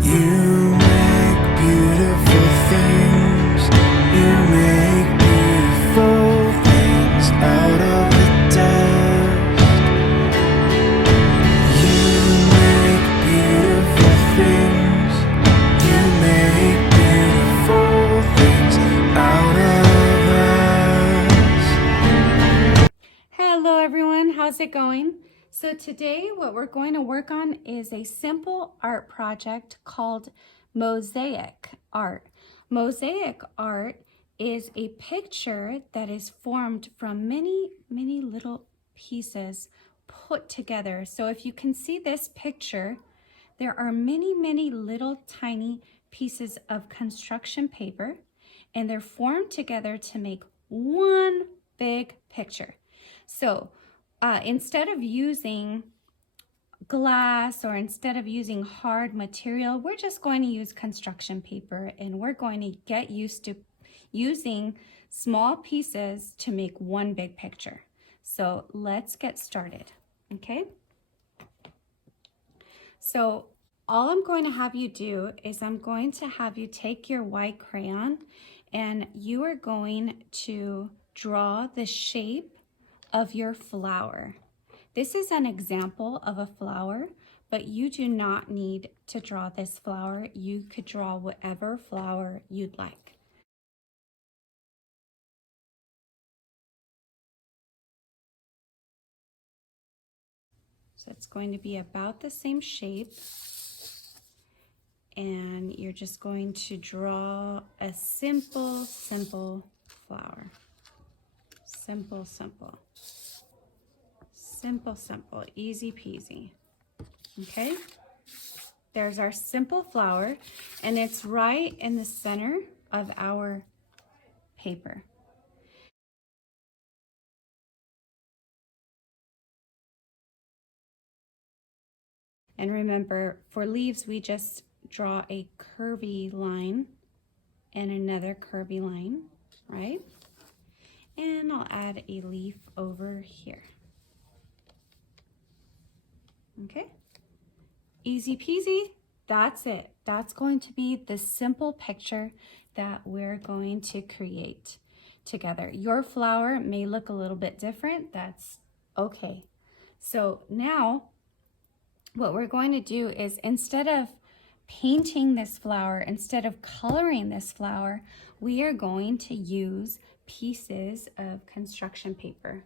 You make beautiful things. You make beautiful things out of the dust. You make beautiful things. You make beautiful things out of us. Hello everyone, how's it going? So today what we're going to work on is a simple art project called Mosaic Art. Mosaic art is a picture that is formed from many little pieces put together. So if you can see this picture, there are many little tiny pieces of construction paper, and they're formed together to make one big picture. So instead of using glass or instead of using hard material, we're just going to use construction paper, and we're going to get used to using small pieces to make one big picture. So let's get started, okay? So all I'm going to have you do is I'm going to have you take your white crayon and you are going to draw the shape of your flower. This is an example of a flower, but you do not need to draw this flower. You could draw whatever flower you'd like. So it's going to be about the same shape. And you're just going to draw a simple flower. Simple, easy peasy. Okay, there's our simple flower, and it's right in the center of our paper. And remember, for leaves, we just draw a curvy line and another curvy line, right? And I'll add a leaf over here. Okay, easy peasy. That's it. That's going to be the simple picture that we're going to create together. Your flower may look a little bit different. That's okay. So now what we're going to do is, instead of painting this flower, instead of coloring this flower, we are going to use pieces of construction paper.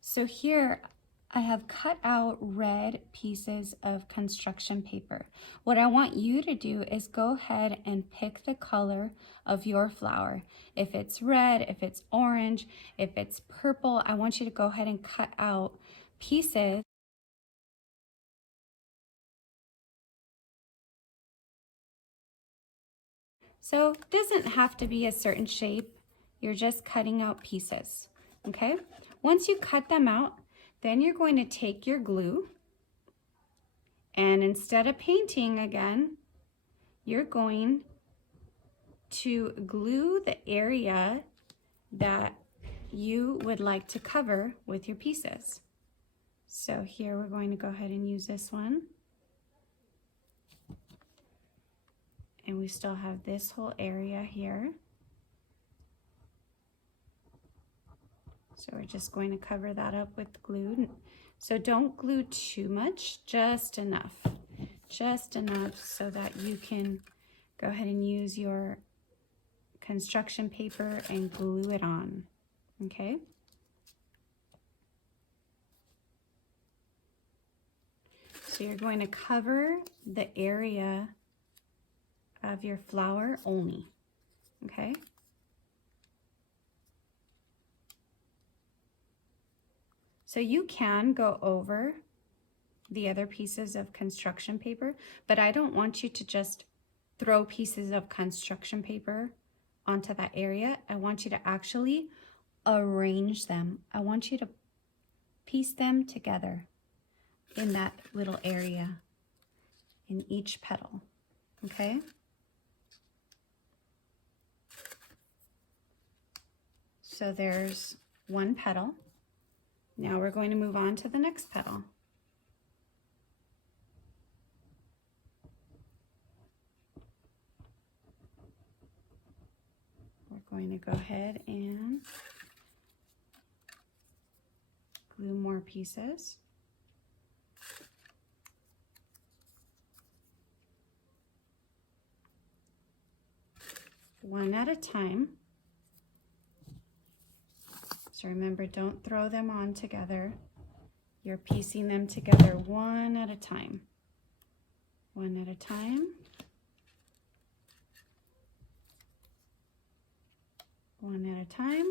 So here I have cut out red pieces of construction paper. What I want you to do is go ahead and pick the color of your flower. If it's red, if it's orange, if it's purple, I want you to go ahead and cut out pieces. So it doesn't have to be a certain shape. You're just cutting out pieces, okay? Once you cut them out, then you're going to take your glue, and instead of painting again, you're going to glue the area that you would like to cover with your pieces. So here we're going to go ahead and use this one. And we still have this whole area here. So we're just going to cover that up with glue. So don't glue too much, just enough so that you can go ahead and use your construction paper and glue it on, okay? So you're going to cover the area of your flower only, okay? So you can go over the other pieces of construction paper, but I don't want you to just throw pieces of construction paper onto that area. I want you to actually arrange them. I want you to piece them together in that little area in each petal, okay? So there's one petal. Now we're going to move on to the next petal. going to go ahead and glue more pieces. One at a time. So remember, don't throw them on together. You're piecing them together one at a time. One at a time. One at a time.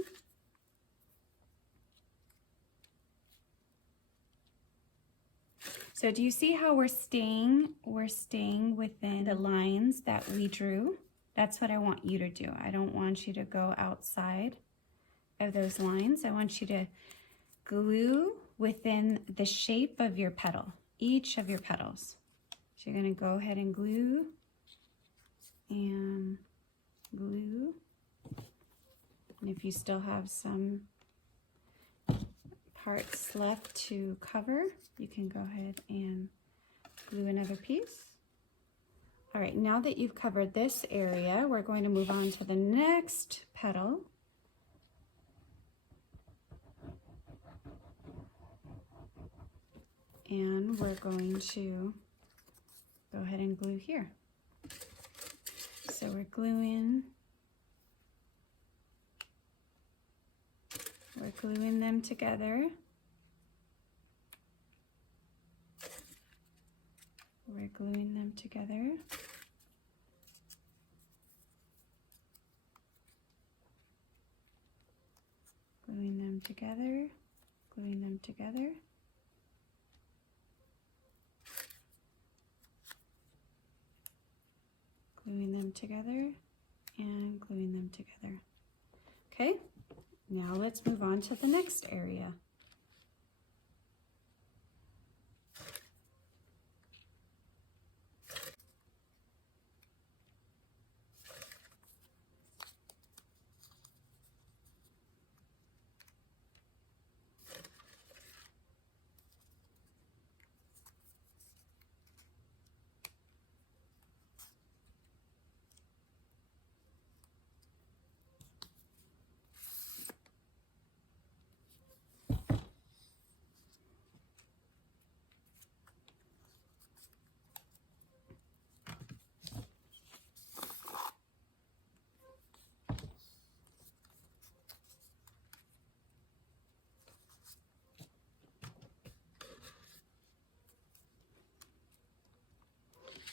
So do you see how we're staying within the lines that we drew? That's what I want you to do. I don't want you to go outside of those lines. I want you to glue within the shape of your petal, each of your petals. So you're going to go ahead and glue and glue. And if you still have some parts left to cover, you can go ahead and glue another piece. All right, now that you've covered this area, we're going to move on to the next petal. And we're going to go ahead and glue here. So we're gluing them together. We're gluing them together. Gluing them together, gluing them together. Gluing them together and gluing them together. Okay, now let's move on to the next area.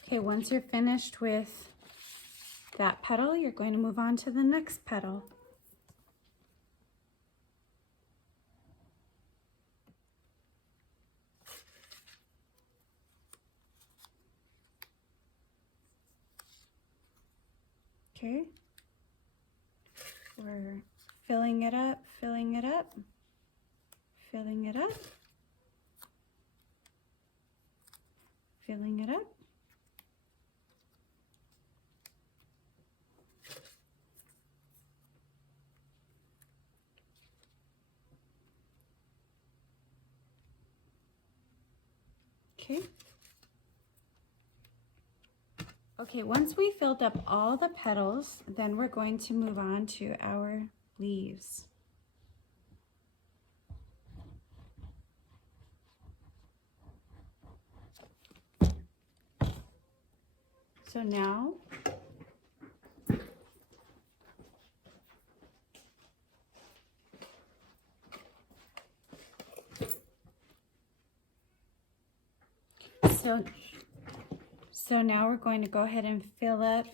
Okay, once you're finished with that petal, you're going to move on to the next petal. Okay, we're filling it up, filling it up, filling it up, filling it up. Okay. Okay, once we filled up all the petals, then we're going to move on to our leaves. So now, so now we're going to go ahead and fill up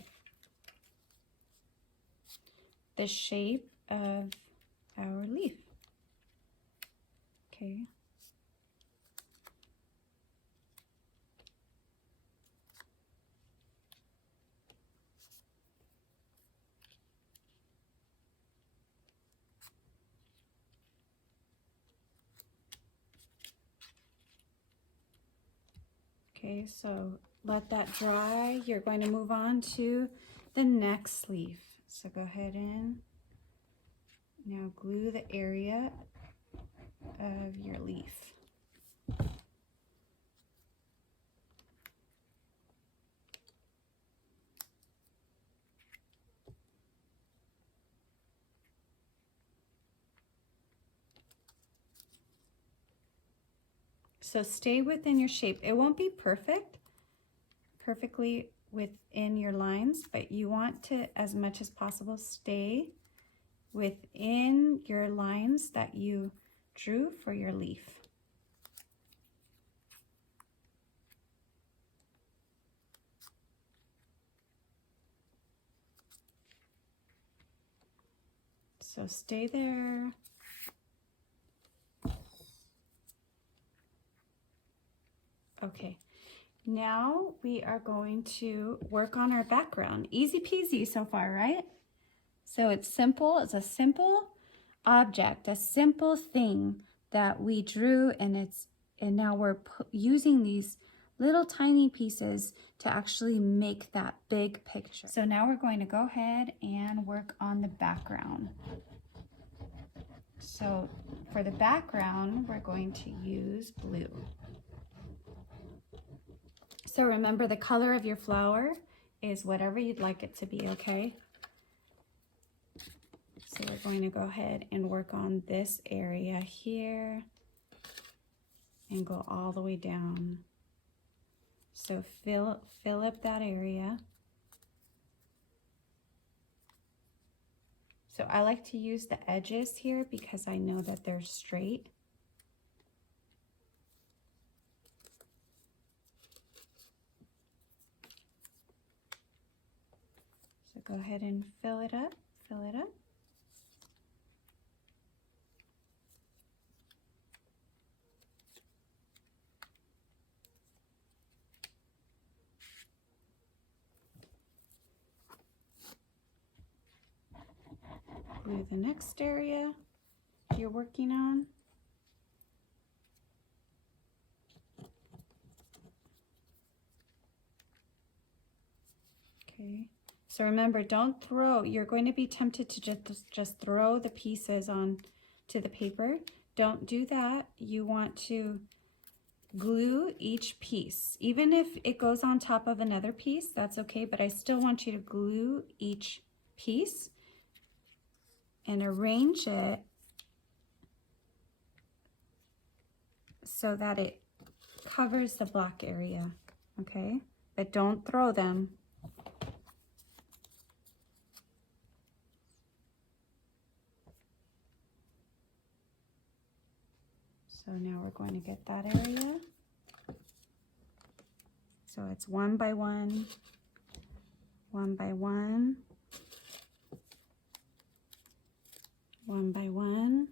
the shape of our leaf. Okay. Okay, so let that dry. You're going to move on to the next leaf. So go ahead and now glue the area of your leaf. So stay within your shape. It won't be perfectly within your lines, but you want to, as much as possible, stay within your lines that you drew for your leaf. So stay there. Okay, now we are going to work on our background. Easy peasy so far, right? So it's simple. It's a simple object, a simple thing that we drew, and now we're using these little tiny pieces to actually make that big picture. So now we're going to go ahead and work on the background. So for the background, we're going to use blue. So remember, the color of your flower is whatever you'd like it to be, okay? So we're going to go ahead and work on this area here and go all the way down. So fill up that area. So I like to use the edges here because I know that they're straight. So go ahead and fill it up, fill it up. Glue the next area you're working on. Okay, so remember, don't throw. You're going to be tempted to just throw the pieces on to the paper. Don't do that. You want to glue each piece. Even if it goes on top of another piece, that's okay, but I still want you to glue each piece and arrange it so that it covers the black area, okay? But don't throw them. So now we're going to get that area. So it's one by one, one by one, one by one,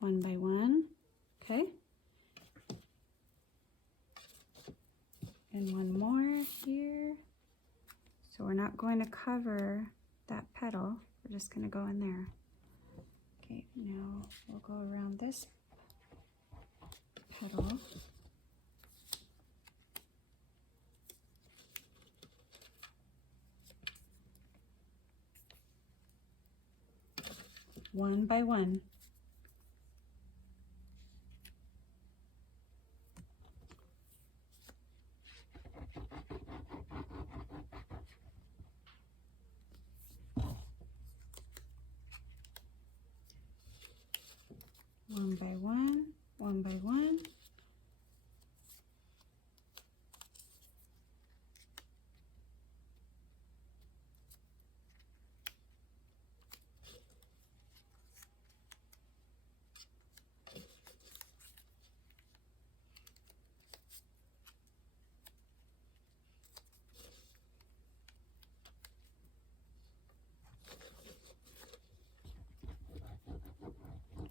one by one, okay? And one more here. So we're not going to cover that petal. We're just going to go in there. Okay, now we'll go around this petal. One by one. One by one, one by one.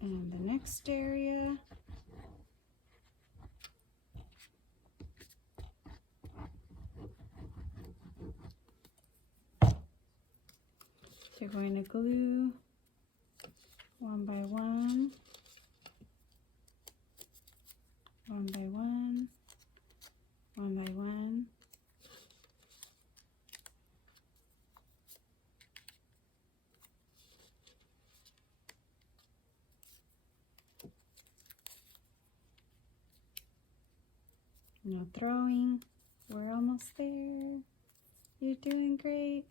And the next area. You're going to glue one by one, one by one, one by one. No throwing. We're almost there. You're doing great.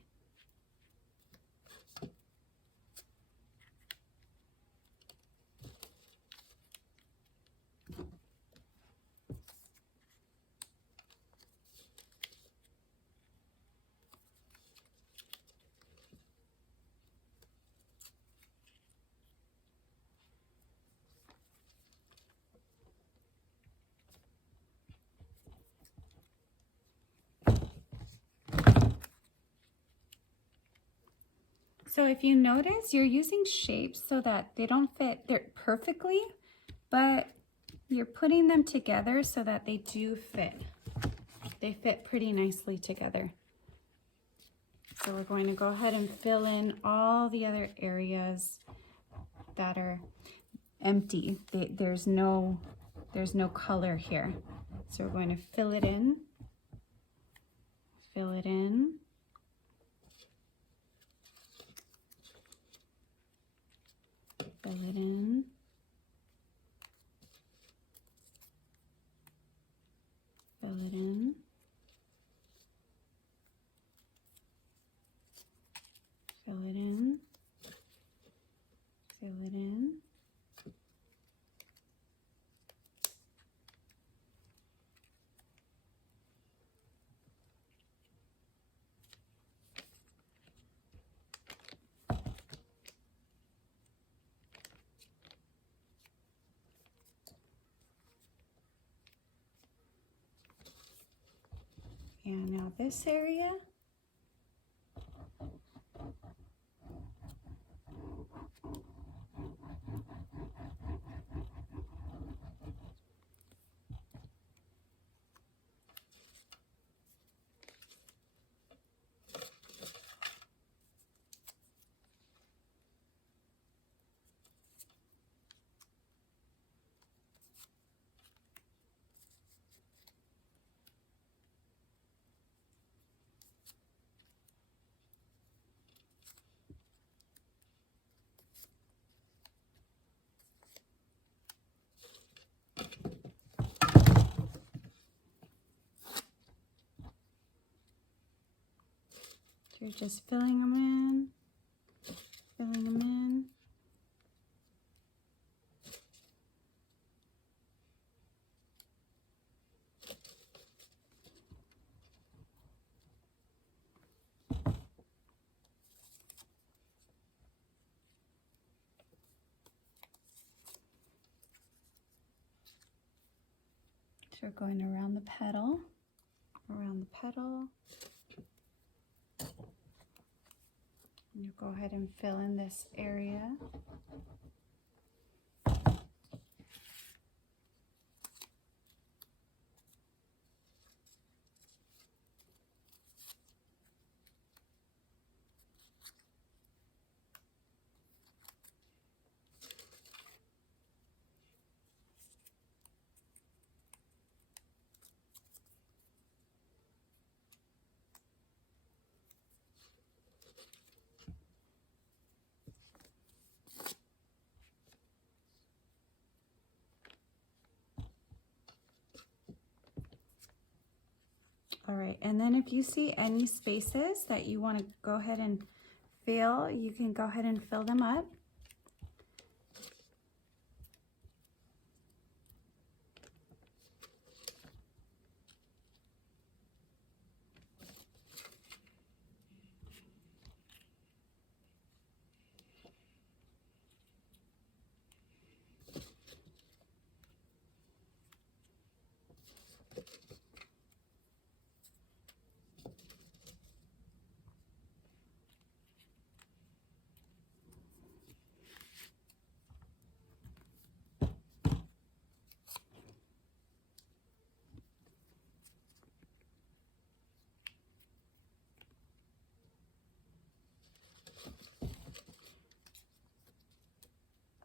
So if you notice, you're using shapes so that they don't fit there perfectly, but you're putting them together so that they do fit. They fit pretty nicely together. So we're going to go ahead and fill in all the other areas that are empty. There's no color here. So we're going to fill it in, fill it in. Fill it in. Fill it in. Fill it in. Fill it in. And now this area. You're just filling them in, filling them in. So we're going around the petal, around the petal. And you go ahead and fill in this area. All right, and then if you see any spaces that you want to go ahead and fill, you can go ahead and fill them up.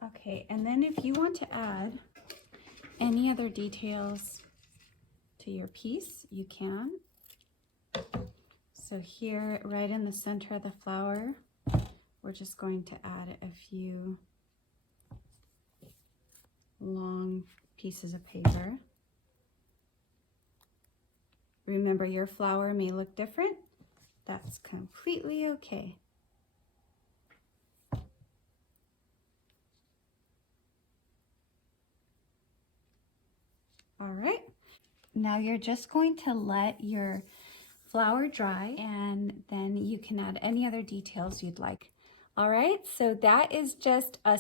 Okay, and then if you want to add any other details to your piece, you can. So here, right in the center of the flower, we're just going to add a few long pieces of paper. Remember, your flower may look different. That's completely okay. All right, now you're just going to let your flower dry and then you can add any other details you'd like. All right, so that is just a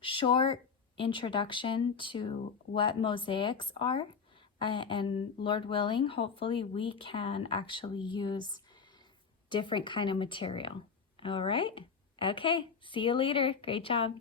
short introduction to what mosaics are. And Lord willing, hopefully we can actually use different kind of material All right. Okay. See you later. Great job.